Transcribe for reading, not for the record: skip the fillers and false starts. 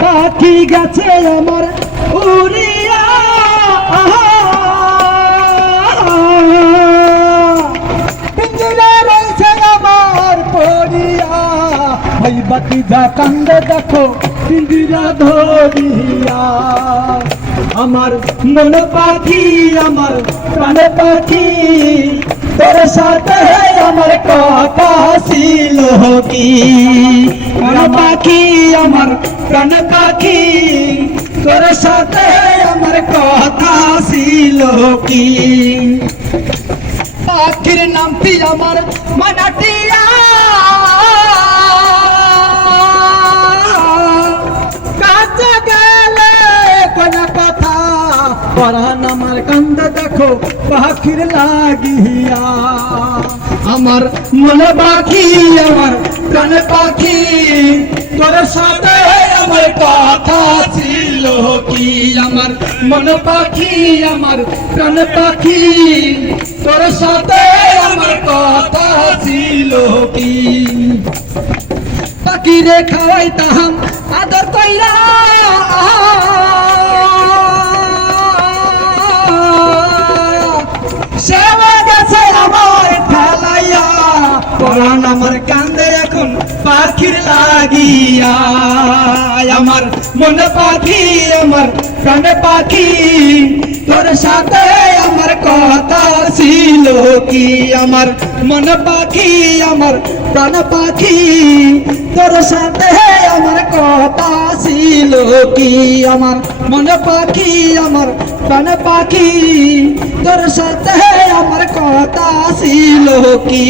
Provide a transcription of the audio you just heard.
পাখি গেছে আমার উড়িয়া পিঞ্জরা রয়েছে আমার পড়িয়া ভাই বাকি যা কান্দে দেখো পিঞ্জরা ধরিয়া আমার মন পাখি আমার প্রাণ পাখি তোর সাথে আমার কথা ছিল কি প্রাণ পাখি আমার প্রাণ পাখি তোর সাথে আমার কথা ছিল কি পাখির নামটি আমার মানাটিয়া কাছে গেলে কোন কথা পরাণ আমার কান্দ দেখো পাখির লাগিয়া আমার মন পাখি আমার প্রাণ পাখি তোর সাথে আমার কথা ছিল কি আমার মন পাখি আমার প্রাণ পাখি তোর সাথে আমার কথা ছিল কি পাখি রে খাওয়াইতাম আদর কইরা সেবা গেছে আমার ঠেলাইয়া পরাণ আমার কান্দে এখন পাখির লাগিয়া আমার মন পাখি আমার প্রাণ পাখি তোর সাথে আমার কথা ছিল কি আমার মন পাখি আমার প্রাণ পাখি তোর সাথে আমার কথা ছিল কি আমার মন পাখি আমার প্রাণ পাখি তোর সাথে আমার কথা ছিল কি